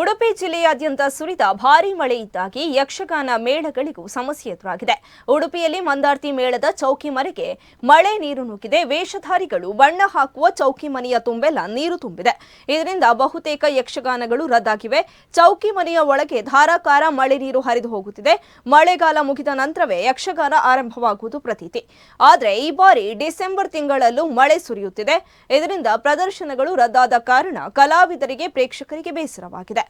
ಉಡುಪಿ ಜಿಲ್ಲೆಯಾದ್ಯಂತ ಸುರಿದ ಭಾರೀ ಮಳೆಯಿಂದಾಗಿ ಯಕ್ಷಗಾನ ಮೇಳಗಳಿಗೂ ಸಮಸ್ಯೆ ಎದುರಾಗಿದೆ. ಉಡುಪಿಯಲ್ಲಿ ಮಂದಾರ್ತಿ ಮೇಳದ ಚೌಕಿ ಮನೆಗೆ ಮಳೆ ನೀರು ನುಗ್ಗಿದೆ. ವೇಷಧಾರಿಗಳು ಬಣ್ಣ ಹಾಕುವ ಚೌಕಿ ಮನೆಯ ತುಂಬೆಲ್ಲ ನೀರು ತುಂಬಿದೆ. ಇದರಿಂದ ಬಹುತೇಕ ಯಕ್ಷಗಾನಗಳು ರದ್ದಾಗಿವೆ. ಚೌಕಿ ಮನೆಯ ಒಳಗೆ ಧಾರಾಕಾರ ಮಳೆ ನೀರು ಹರಿದು ಹೋಗುತ್ತಿದೆ. ಮಳೆಗಾಲ ಮುಗಿದ ನಂತರವೇ ಯಕ್ಷಗಾನ ಆರಂಭವಾಗುವುದು ಪ್ರತೀತಿ. ಆದರೆ ಈ ಬಾರಿ ಡಿಸೆಂಬರ್ ತಿಂಗಳಲ್ಲೂ ಮಳೆ ಸುರಿಯುತ್ತಿದೆ. ಇದರಿಂದ ಪ್ರದರ್ಶನಗಳು ರದ್ದಾದ ಕಾರಣ ಕಲಾವಿದರಿಗೆ ಪ್ರೇಕ್ಷಕರಿಗೆ ಬೇಸರವಾಗಿದೆ.